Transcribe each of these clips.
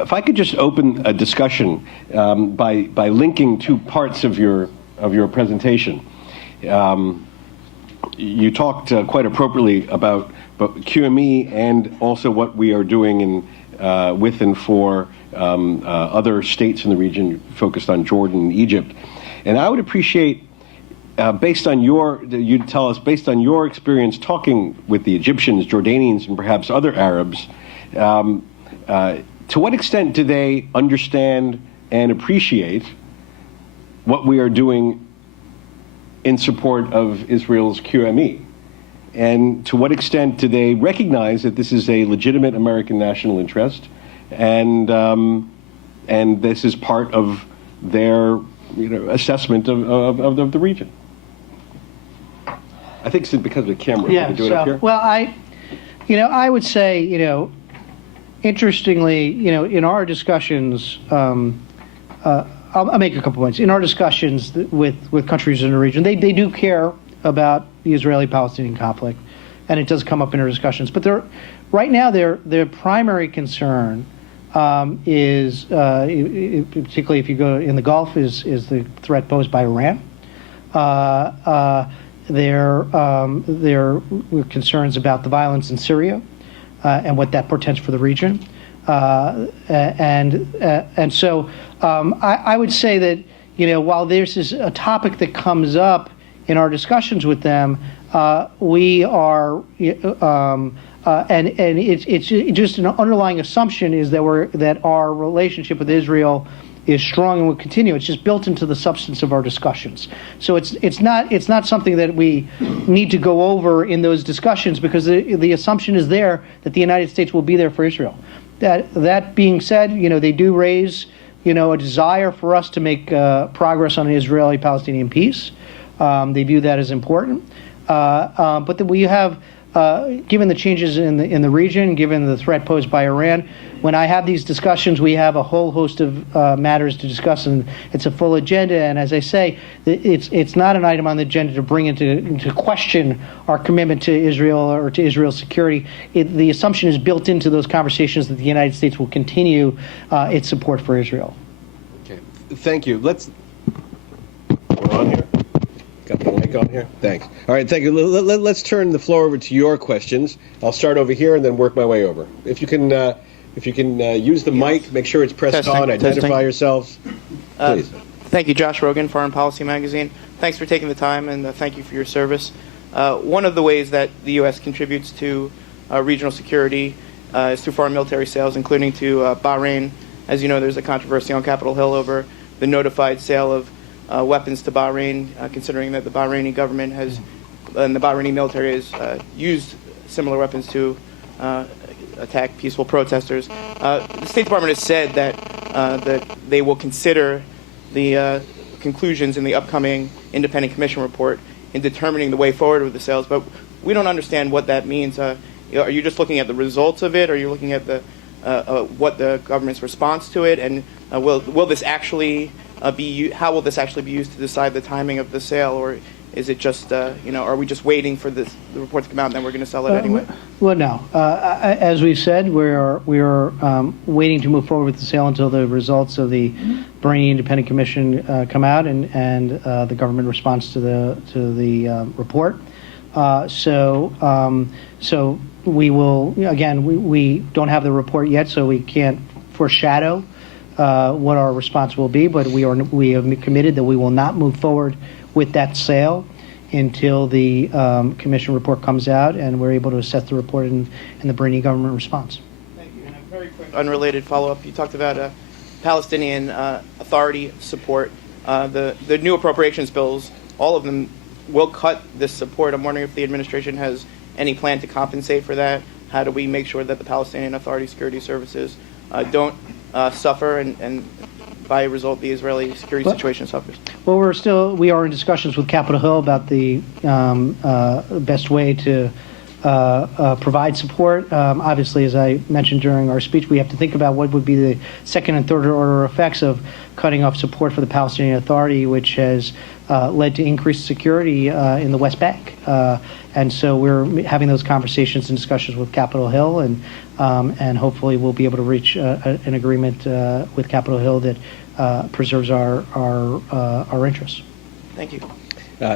if I could just open a discussion by linking two parts of your presentation. You talked quite appropriately about QME and also what we are doing with and for other states in the region, focused on Jordan and Egypt. And I would appreciate, based on you'd tell us, based on your experience talking with the Egyptians, Jordanians, and perhaps other Arabs, to what extent do they understand and appreciate what we are doing in support of Israel's QME? And to what extent do they recognize that this is a legitimate American national interest, and this is part of their assessment of the region? I think it's because of the camera. Yeah. Can do it up here? Well, I would say, interestingly, in our discussions, I'll make a couple points. In our discussions with countries in the region, they do care about the Israeli-Palestinian conflict, and it does come up in our discussions. But right now, their primary concern is, particularly if you go in the Gulf, is the threat posed by Iran. Their concerns about the violence in Syria and what that portends for the region. And so I would say that, while this is a topic that comes up in our discussions with them, we are, and it's just an underlying assumption is that our relationship with Israel is strong and will continue. It's just built into the substance of our discussions. So it's not something that we need to go over in those discussions, because the assumption is there that the United States will be there for Israel. That being said, they do raise a desire for us to make progress on an Israeli-Palestinian peace. They view that as important. But then we have, given the changes in the region, given the threat posed by Iran, when I have these discussions, we have a whole host of matters to discuss, and it's a full agenda. And as I say, it's not an item on the agenda to bring into question our commitment to Israel or to Israel's security. The assumption is built into those conversations that the United States will continue its support for Israel. Okay, thank you. We're on here. Got the mic on here? Thanks. All right, thank you. Let's turn the floor over to your questions. I'll start over here and then work my way over. If you can use the mic, make sure it's pressed on, identify yourselves, please. Thank you, Josh Rogan, Foreign Policy Magazine. Thanks for taking the time, and thank you for your service. One of the ways that the U.S. contributes to regional security is through foreign military sales, including to Bahrain. As you know, there's a controversy on Capitol Hill over the notified sale of weapons to Bahrain, considering that the Bahraini government and the Bahraini military has used similar weapons to attack peaceful protesters. The State Department has said that they will consider the conclusions in the upcoming independent commission report in determining the way forward with the sales, but we don't understand what that means. Are you just looking at the results of it? Are you looking at what the government's response to it? And will this actually how will this actually be used to decide the timing of the sale, or is it just are we just waiting for the report to come out and then we're going to sell it anyway? Well, no. As we said, we are waiting to move forward with the sale until the results of the Bahraini Independent Commission come out and the government responds to the report. So we will, again, we don't have the report yet, so we can't foreshadow what our response will be, but we have committed that we will not move forward with that sale until the commission report comes out and we're able to assess the report and the Bahraini government response. Thank you. And a very quick unrelated follow-up. You talked about Palestinian Authority support. The new appropriations bills, all of them will cut this support. I'm wondering if the administration has any plan to compensate for that. How do we make sure that the Palestinian Authority security services don't suffer, and by result the Israeli security situation suffers? Well, we are in discussions with Capitol Hill about the best way to provide support. Obviously, as I mentioned during our speech, we have to think about what would be the second and third order effects of cutting off support for the Palestinian Authority, which has led to increased security in the West Bank. And so we're having those conversations and discussions with Capitol Hill, and hopefully we'll be able to reach an agreement with Capitol Hill that preserves our interests. Thank you.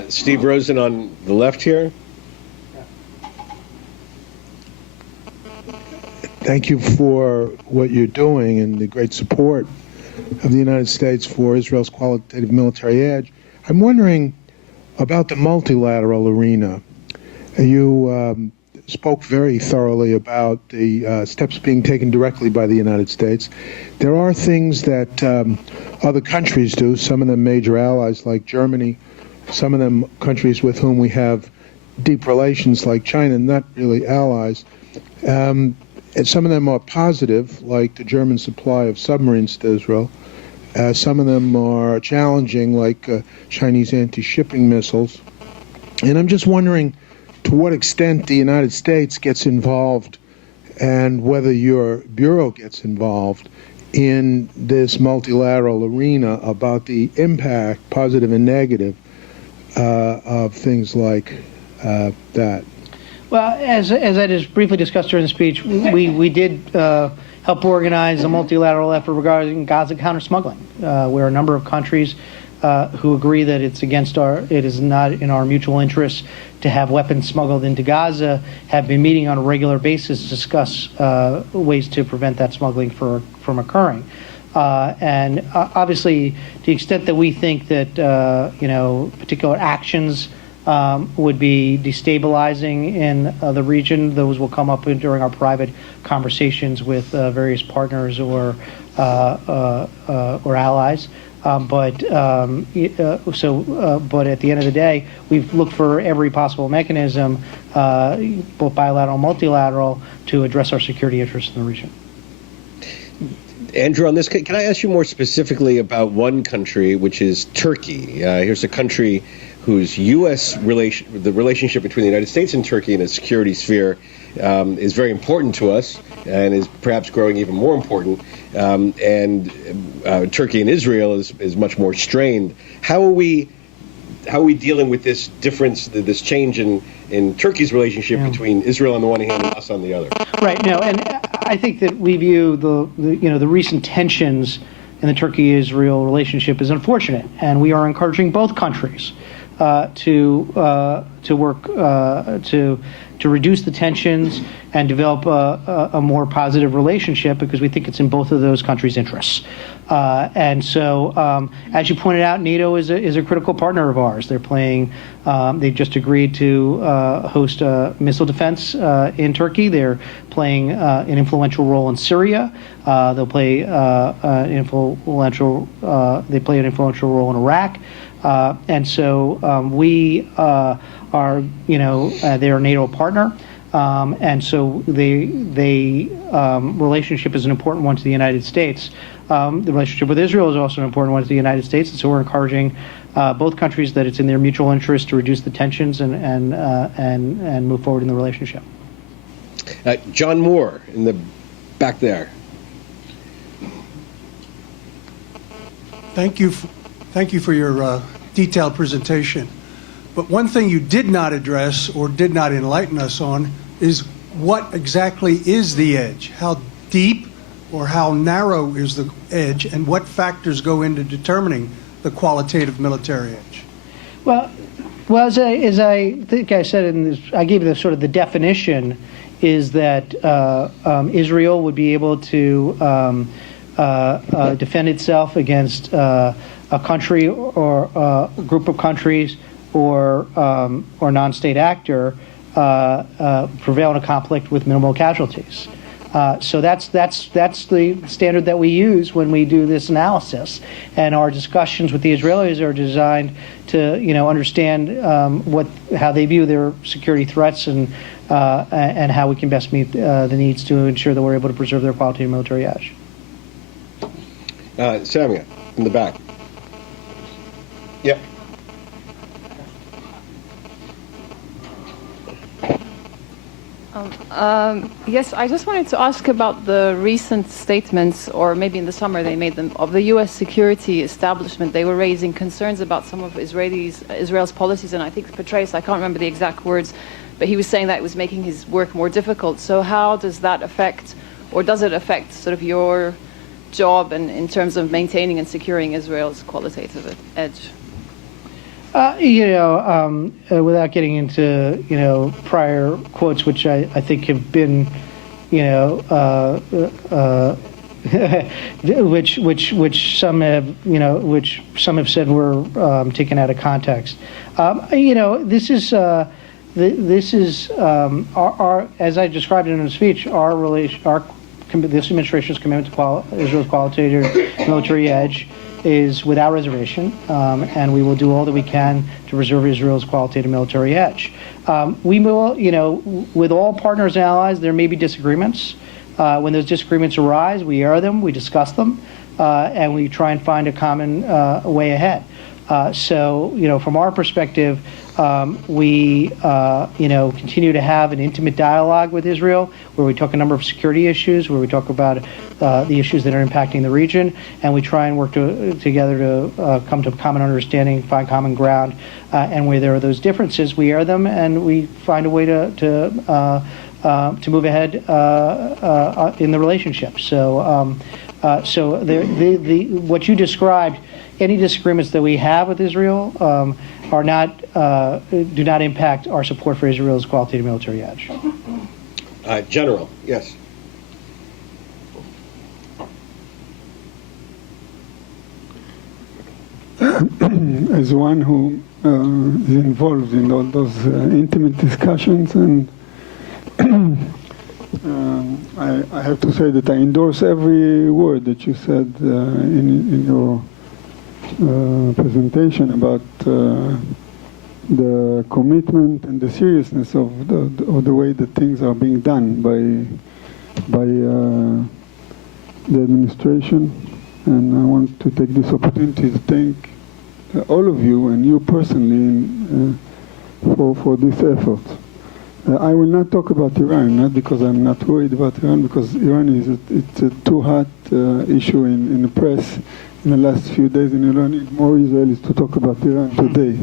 Steve Rosen on the left here. Thank you for what you're doing and the great support of the United States for Israel's qualitative military edge. I'm wondering about the multilateral arena. You spoke very thoroughly about the steps being taken directly by the United States. There are things that other countries do, some of them major allies like Germany, some of them countries with whom we have deep relations like China, not really allies. And some of them are positive, like the German supply of submarines to Israel. Some of them are challenging, like Chinese anti-shipping missiles. And I'm just wondering to what extent the United States gets involved and whether your bureau gets involved in this multilateral arena about the impact, positive and negative, of things like that. Well, as I just briefly discussed during the speech, we did help organize a multilateral effort regarding Gaza counter-smuggling, where a number of countries who agree that it is not in our mutual interests to have weapons smuggled into Gaza have been meeting on a regular basis to discuss ways to prevent that smuggling from occurring. And obviously, to the extent that we think that particular actions would be destabilizing in the region, those will come up during our private conversations with various partners or allies. But at the end of the day, we've looked for every possible mechanism, both bilateral and multilateral, to address our security interests in the region. Andrew, on this, can I ask you more specifically about one country, which is Turkey? Here's a country whose the relationship between the United States and Turkey in a security sphere is very important to us and is perhaps growing even more important. And Turkey and Israel is much more strained. How are we dealing with this difference, this change in Turkey's relationship between Israel on the one hand and us on the other? Right. No, and I think that we view the recent tensions in the Turkey-Israel relationship as unfortunate, and we are encouraging both countries to work to reduce the tensions and develop a more positive relationship, because we think it's in both of those countries' interests. And so, as you pointed out, NATO is a critical partner of ours. They just agreed to host missile defense in Turkey. They're playing an influential role in Syria. They play an influential role in Iraq. And so we are, they're a NATO partner. And so the relationship is an important one to the United States. The relationship with Israel is also an important one to the United States. And so we're encouraging both countries that it's in their mutual interest to reduce the tensions and move forward in the relationship. John Moore in the back there. Thank you for your detailed presentation. But one thing you did not address or did not enlighten us on is what exactly is the edge? How deep or how narrow is the edge, and what factors go into determining the qualitative military edge? Well, as I think I said I gave the sort of the definition is that Israel would be able to defend itself against a country or a group of countries or non-state actor prevail in a conflict with minimal casualties. So that's the standard that we use when we do this analysis, and our discussions with the Israelis are designed to understand how they view their security threats and how we can best meet the needs to ensure that we're able to preserve their qualitative military edge. Samuel, in the back. Yep. Yes, I just wanted to ask about the recent statements, or maybe in the summer they made them, of the U.S. security establishment. They were raising concerns about some of Israel's policies, and I think Petraeus, I can't remember the exact words, but he was saying that it was making his work more difficult. So how does that affect, or does it affect sort of your job in terms of maintaining and securing Israel's qualitative edge? Without getting into, prior quotes, which I think have been, which some have said were taken out of context. This is our, as I described it in the speech, this administration's commitment to Israel's qualitative military edge is without reservation, and we will do all that we can to preserve Israel's qualitative military edge. We will, with all partners and allies, there may be disagreements. When those disagreements arise, we air them, we discuss them, and we try and find a common way ahead. So, from our perspective, we, continue to have an intimate dialogue with Israel, where we talk a number of security issues, where we talk about the issues that are impacting the region, and we try and work together to come to common understanding, find common ground, and where there are those differences, we air them, and we find a way to move ahead in the relationship. So, what you described, any disagreements that we have with Israel do not impact our support for Israel's qualitative military edge. General, yes. As one who is involved in all those intimate discussions, and I have to say that I endorse every word that you said in your presentation about the commitment and the seriousness of the way that things are being done by the administration. And I want to take this opportunity to thank all of you and you personally for this effort. I will not talk about Iran, not because I'm not worried about Iran, because Iran it's a too hot issue in the press in the last few days in Iran. Need more Israelis to talk about Iran today.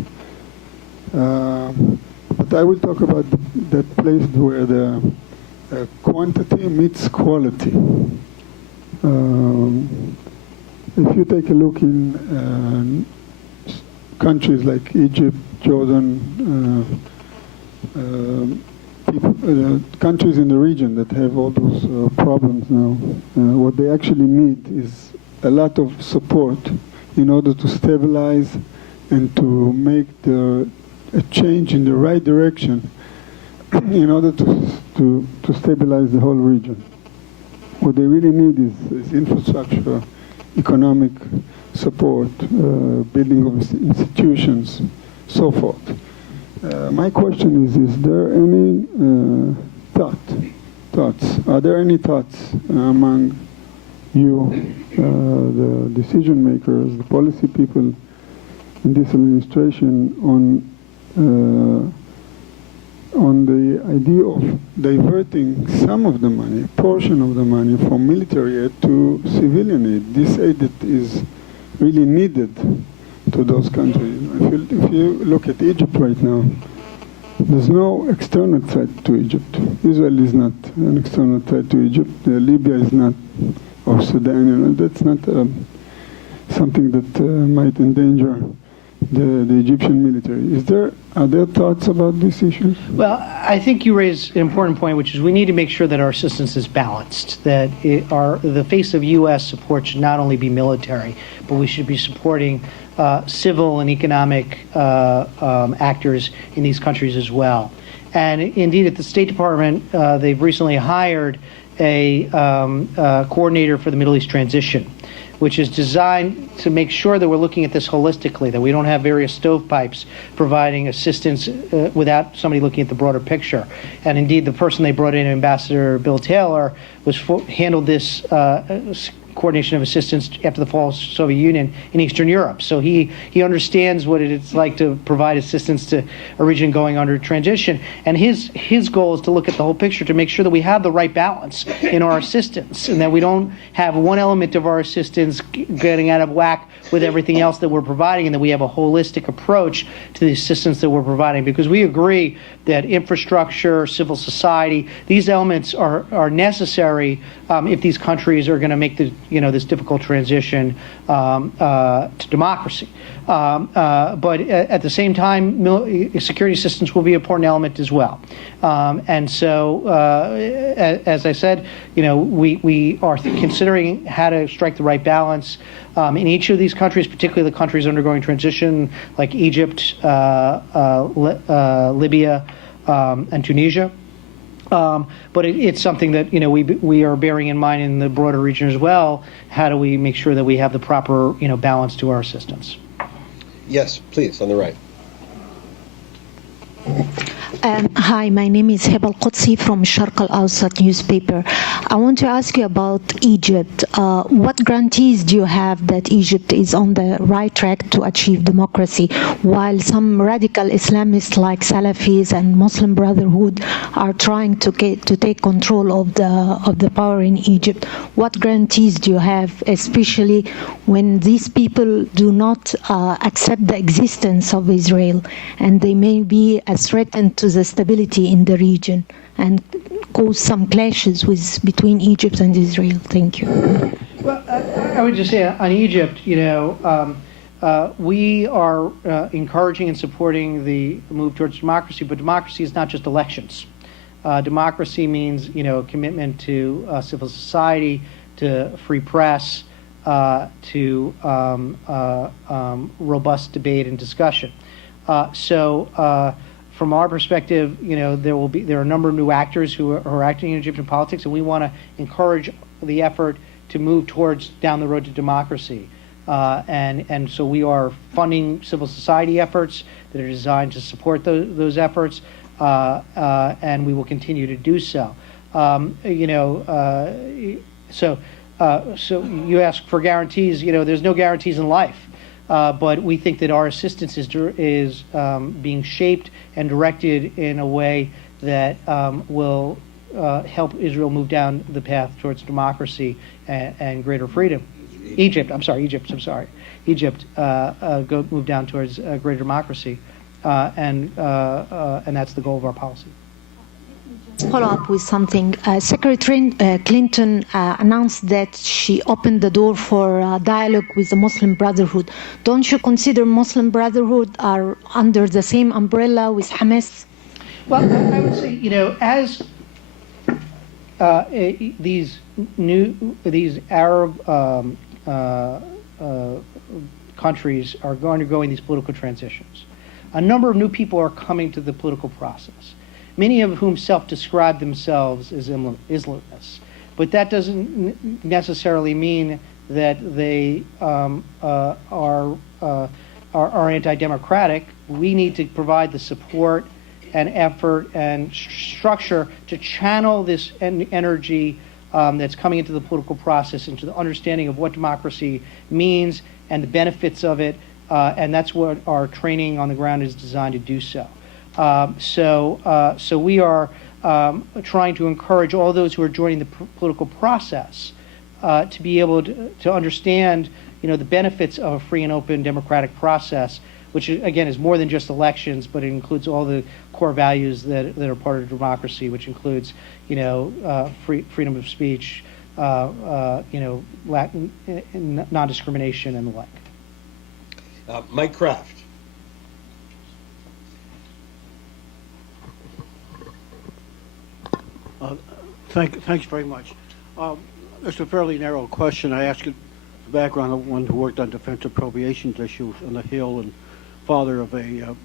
But I will talk about that place where the quantity meets quality. If you take a look in countries like Egypt, Jordan, countries in the region that have all those problems now, what they actually need is a lot of support in order to stabilize and to make a change in the right direction in order to stabilize the whole region. What they really need is infrastructure, economic support, building of institutions, so forth. My question is there any thoughts? Are there any thoughts among you, the decision makers, the policy people in this administration on the idea of diverting some of the money, a portion of the money from military aid to civilian aid, this aid that is really needed to those countries? If you look at Egypt right now, there's no external threat to Egypt. Israel is not an external threat to Egypt. Libya is not, or Sudan. That's not something that might endanger the Egyptian military. Are there thoughts about these issues? Well, I think you raise an important point, which is we need to make sure that our assistance is balanced, that the face of U.S. support should not only be military, but we should be supporting civil and economic actors in these countries as well. And indeed, at the State Department, they've recently hired a coordinator for the Middle East transition, which is designed to make sure that we're looking at this holistically, that we don't have various stovepipes providing assistance without somebody looking at the broader picture. And indeed, the person they brought in, Ambassador Bill Taylor, handled this coordination of assistance after the fall of the Soviet Union in Eastern Europe. So he understands what it's like to provide assistance to a region going under transition. And his goal is to look at the whole picture to make sure that we have the right balance in our assistance and that we don't have one element of our assistance getting out of whack with everything else that we're providing, and that we have a holistic approach to the assistance that we're providing. Because we agree that infrastructure, civil society, these elements are necessary if these countries are going to make this difficult transition to democracy. But at the same time, security assistance will be an important element as well. And so, as I said, we are considering how to strike the right balance in each of these countries, particularly the countries undergoing transition like Egypt, Libya, and Tunisia. But it's something that we are bearing in mind in the broader region as well. How do we make sure that we have the proper balance to our assistance? Yes, please, on the right. Hi, my name is Heba Al-Qudsi from Sharq Al-Awsat newspaper. I want to ask you about Egypt. What guarantees do you have that Egypt is on the right track to achieve democracy, while some radical Islamists like Salafis and Muslim Brotherhood are trying to take control of the power in Egypt? What guarantees do you have, especially when these people do not accept the existence of Israel, and they may be a threat to the stability in the region and cause some clashes between Egypt and Israel? Thank you. Well, I would just say on Egypt, we are encouraging and supporting the move towards democracy, but democracy is not just elections. Democracy means, a commitment to civil society, to free press, to robust debate and discussion. From our perspective, there are a number of new actors who are acting in Egyptian politics, and we want to encourage the effort to move towards down the road to democracy. And so we are funding civil society efforts that are designed to support those efforts, and we will continue to do so. So you ask for guarantees. There's no guarantees in life. But we think that our assistance is being shaped and directed in a way that will help Israel move down the path towards democracy and greater freedom. Egypt, move down towards greater democracy, and that's the goal of our policy. Follow up with something. Secretary Clinton announced that she opened the door for dialogue with the Muslim Brotherhood. Don't you consider Muslim Brotherhood are under the same umbrella with Hamas? Well, I would say, as these Arab countries are undergoing these political transitions, a number of new people are coming to the political process, many of whom self-describe themselves as Islamists. But that doesn't necessarily mean that they are anti-democratic. We need to provide the support and effort and structure to channel this energy that's coming into the political process into the understanding of what democracy means and the benefits of it, and that's what our training on the ground is designed to do so. So we are trying to encourage all those who are joining the political process to be able to understand, the benefits of a free and open democratic process, which again is more than just elections, but it includes all the core values that are part of democracy, which includes, freedom of speech, non-discrimination, and the like. Mike Kraft. Thanks very much. It's a fairly narrow question. I ask it the background of one who worked on defense appropriations issues on the Hill and father of a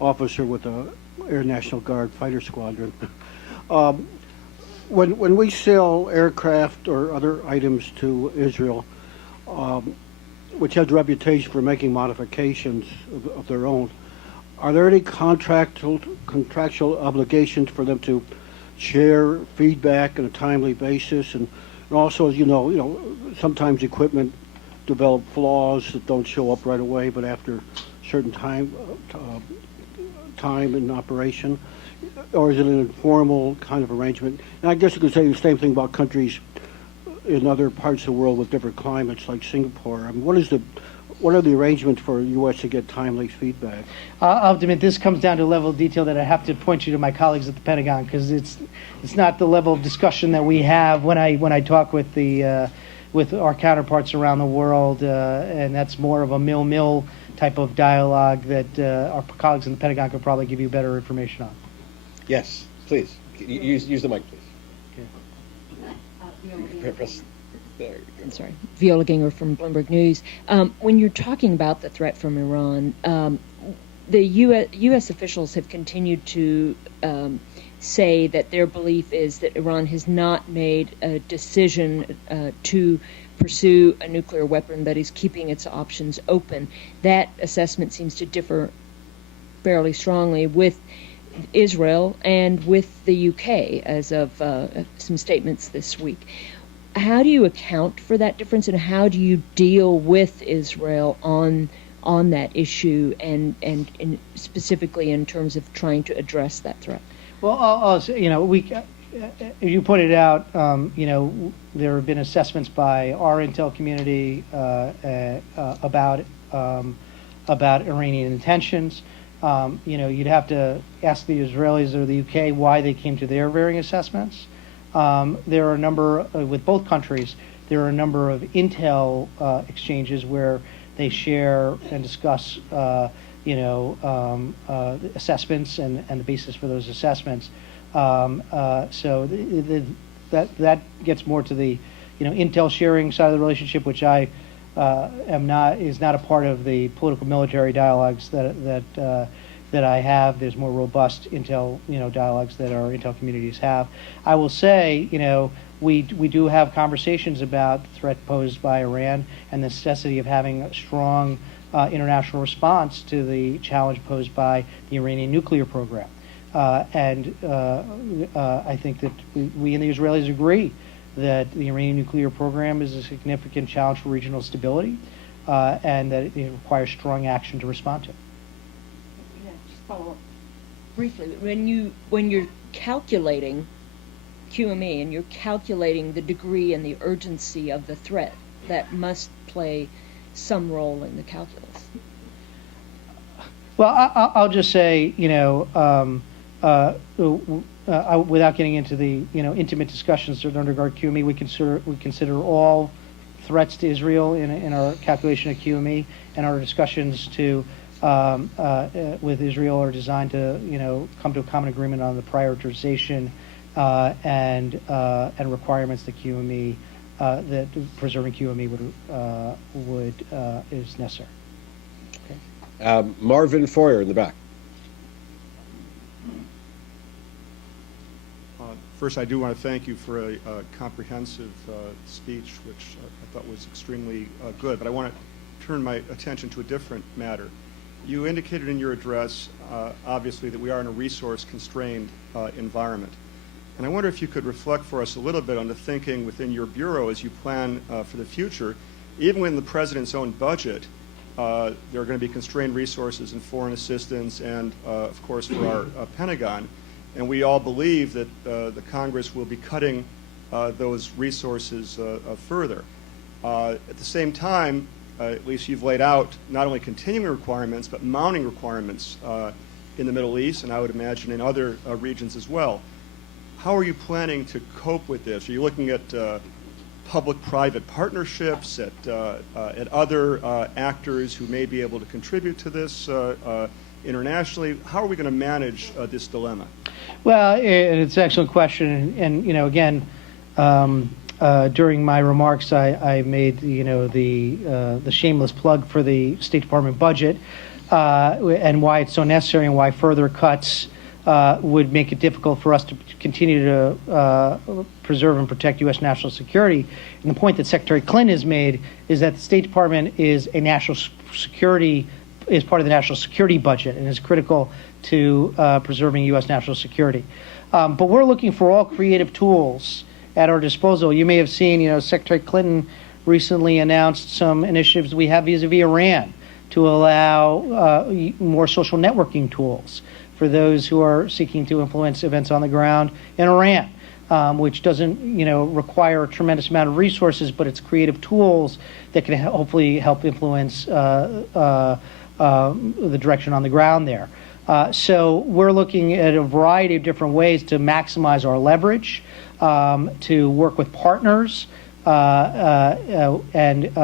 officer with the Air National Guard fighter squadron. When we sell aircraft or other items to Israel, which has a reputation for making modifications of their own, are there any contractual obligations for them to share feedback on a timely basis and And also, as you know, sometimes equipment develop flaws that don't show up right away, but after certain time in operation, or is it an informal kind of arrangement? And I guess you could say the same thing about countries in other parts of the world with different climates, like Singapore. I mean, what are the arrangements for the U.S. to get timely feedback? I'll admit this comes down to a level of detail that I have to point you to my colleagues at the Pentagon, because it's not the level of discussion that we have when I talk with with our counterparts around the world, and that's more of a mill type of dialogue that our colleagues in the Pentagon could probably give you better information on. Yes, please. Use the mic, please. Press there. I'm sorry, Viola Ginger from Bloomberg News. When you're talking about the threat from Iran, the U.S. officials have continued to say that their belief is that Iran has not made a decision to pursue a nuclear weapon, that is keeping its options open. That assessment seems to differ fairly strongly with Israel and with the UK as of some statements this week. How do you account for that difference, and how do you deal with Israel on that there and specifically in terms of trying to address that threat? Well, you pointed out, there have been assessments by our intel community about Iranian intentions. You'd have to ask the Israelis or the UK why they came to their varying assessments. There are a number, with both countries, there are a number of intel exchanges where they share and discuss, assessments and the basis for those assessments. So that gets more to the, intel sharing side of the relationship, which I is not a part of the political military dialogues that I have. There's more robust intel, dialogues that our intel communities have. I will say, we do have conversations about the threat posed by Iran and the necessity of having a strong international response to the challenge posed by the Iranian nuclear program. And I think that we and the Israelis agree that the Iranian nuclear program is a significant challenge for regional stability, and that it requires strong action to respond to it. Just follow up briefly. When you're calculating QME and you're calculating the degree and the urgency of the threat, that must play some role in the calculus. Well, I'll just say, without getting into the intimate discussions that undergird QME, we consider all threats to Israel in our calculation of QME, and our discussions with Israel are designed to come to a common agreement on the prioritization and requirements that QME that preserving QME is necessary. Okay. Marvin Foyer in the back. First, I do want to thank you for a comprehensive speech, which I thought was extremely good. But I want to turn my attention to a different matter. You indicated in your address, obviously, that we are in a resource-constrained environment. And I wonder if you could reflect for us a little bit on the thinking within your bureau as you plan for the future. Even within the president's own budget, there are going to be constrained resources in foreign assistance and, of course, for our Pentagon. And we all believe that the Congress will be cutting those resources further. At the same time, at least you've laid out not only continuing requirements, but mounting requirements in the Middle East, and I would imagine in other regions as well. How are you planning to cope with this? Are you looking at public-private partnerships, at other actors who may be able to contribute to this internationally? How are we going to manage this dilemma? Well, it's an excellent question, and again, during my remarks, I made the shameless plug for the State Department budget and why it's so necessary, and why further cuts would make it difficult for us to continue to preserve and protect U.S. national security. And the point that Secretary Clinton has made is that the State Department is a national security, is part of the national security budget, and is critical to preserving U.S. national security. But we're looking for all creative tools at our disposal. You may have seen, Secretary Clinton recently announced some initiatives we have vis-a-vis Iran to allow more social networking tools for those who are seeking to influence events on the ground in Iran, which doesn't, require a tremendous amount of resources, but it's creative tools that can hopefully help influence the direction on the ground there. So we're looking at a variety of different ways to maximize our leverage, to work with partners, and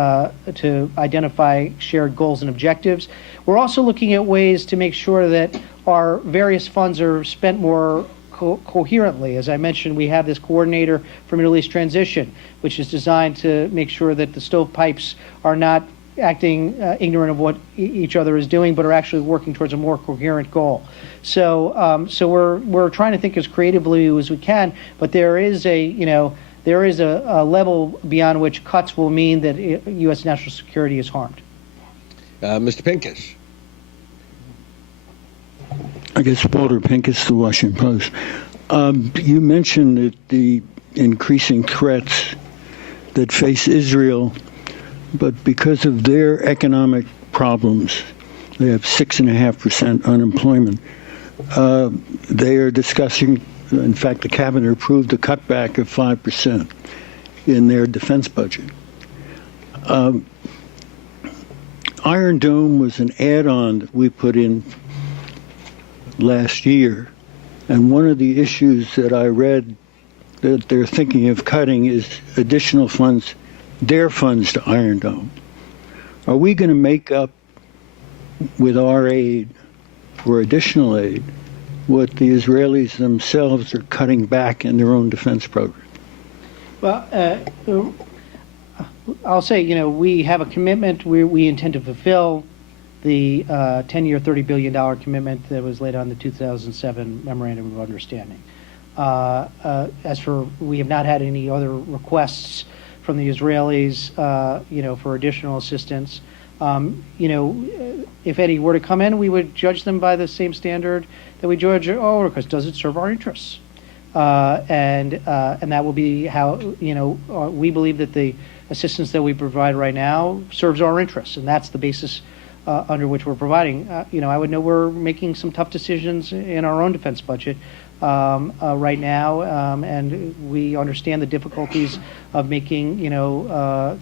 to identify shared goals and objectives. We're also looking at ways to make sure that our various funds are spent more coherently. As I mentioned, we have this coordinator for Middle East transition, which is designed to make sure that the stovepipes are not acting ignorant of what each other is doing, but are actually working towards a more coherent goal. So, we're trying to think as creatively as we can, but there is a level beyond which cuts will mean that U.S. national security is harmed. Mr. Pincus. I guess Walter Pincus, The Washington Post. You mentioned that the increasing threats that face Israel, but because of their economic problems, they have 6.5% unemployment. They are discussing, in fact, the cabinet approved a cutback of 5% in their defense budget. Iron Dome was an add-on that we put in last year, and one of the issues that I read that they're thinking of cutting is additional funds, their funds to Iron Dome. Are we going to make up with our aid or additional aid what the Israelis themselves are cutting back in their own defense program? Well, I'll say, we have a commitment we intend to fulfill the 10-year, $30 billion commitment that was laid on the 2007 Memorandum of Understanding. As for, we have not had any other requests from the Israelis, for additional assistance. If any were to come in, we would judge them by the same standard that we judge because does it serve our interests? And that will be how, we believe that the assistance that we provide right now serves our interests, and that's the basis under which we're providing. I would know we're making some tough decisions in our own defense budget right now, and we understand the difficulties of making,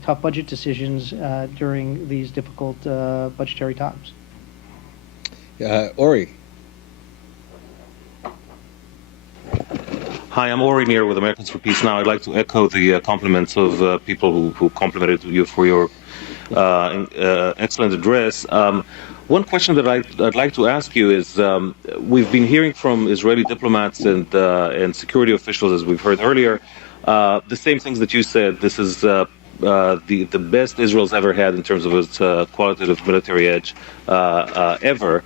tough budget decisions during these difficult budgetary times. Ori. Hi, I'm Ori Neer with Americans for Peace Now. I'd like to echo the compliments of people who complimented you for your excellent address. One question that I'd like to ask you is, we've been hearing from Israeli diplomats and security officials, as we've heard earlier, the same things that you said. This is the best Israel's ever had in terms of its qualitative military edge ever.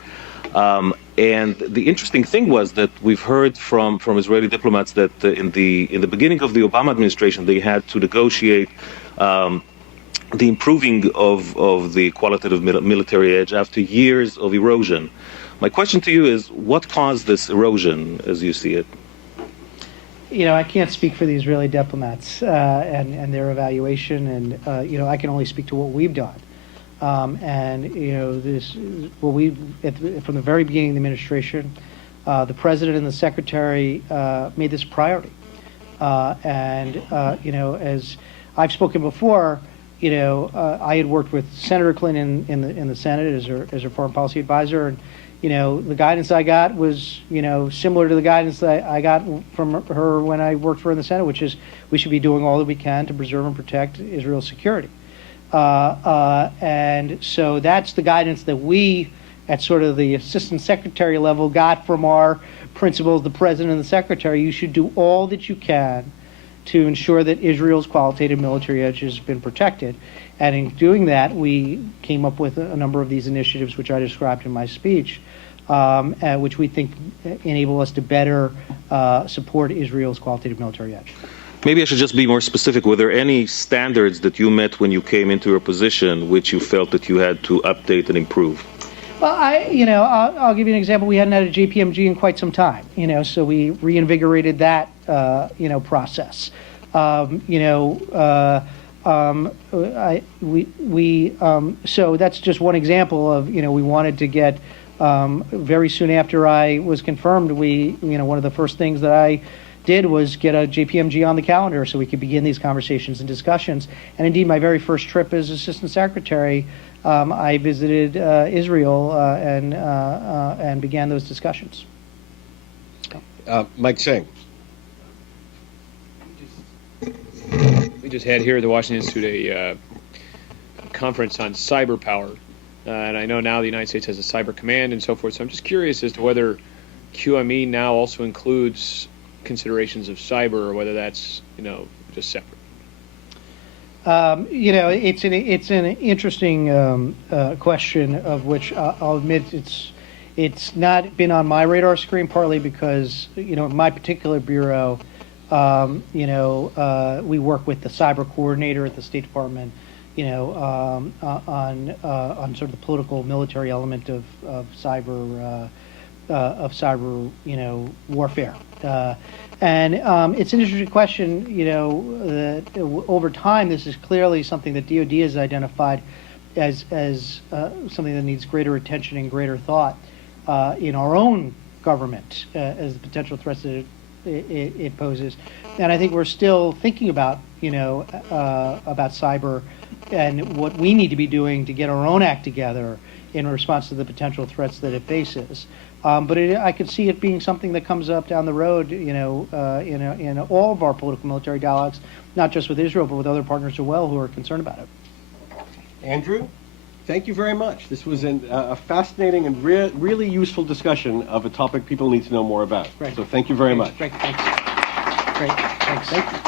And the interesting thing was that we've heard from Israeli diplomats that in the beginning of the Obama administration, they had to negotiate the improving of the qualitative military edge after years of erosion. My question to you is, what caused this erosion, as you see it? I can't speak for the Israeli diplomats and their evaluation, and I can only speak to what we've done. From the very beginning of the administration, the president and the secretary made this a priority. As I've spoken before, I had worked with Senator Clinton in the Senate as her foreign policy advisor, and the guidance I got was similar to the guidance that I got from her when I worked for her in the Senate, which is we should be doing all that we can to preserve and protect Israel's security. And so that's the guidance that we, at sort of the assistant secretary level, got from our principals, the president and the secretary. You should do all that you can to ensure that Israel's qualitative military edge has been protected. And in doing that, we came up with a number of these initiatives, which I described in my speech, which we think enable us to better support Israel's qualitative military edge. Maybe I should just be more specific. Were there any standards that you met when you came into your position which you felt that you had to update and improve? Well, I'll give you an example. We hadn't had a JPMG in quite some time, so we reinvigorated that, process. So that's just one example of, we wanted to get, very soon after I was confirmed, one of the first things that I did was get a JPMG on the calendar so we could begin these conversations and discussions. And indeed, my very first trip as Assistant Secretary, I visited Israel and began those discussions. Mike Singh. We just had here at the Washington Institute a conference on cyber power, and I know now the United States has a cyber command and so forth, so I'm just curious as to whether QME now also includes considerations of cyber, or whether that's, just separate. It's an interesting question, of which I'll admit it's not been on my radar screen, partly because my particular bureau, we work with the cyber coordinator at the State Department, on sort of the political military element of cyber warfare. And it's an interesting question, that over time this is clearly something that DoD has identified as something that needs greater attention and greater thought in our own government as the potential threats that it poses. And I think we're still thinking about cyber and what we need to be doing to get our own act together in response to the potential threats that it faces. But I could see it being something that comes up down the road, in all of our political military dialogues, not just with Israel, but with other partners as well who are concerned about it. Andrew, thank you very much. This was a fascinating and really useful discussion of a topic people need to know more about. Right. So thank you very much. Great, thanks. Great, thanks. Thank you.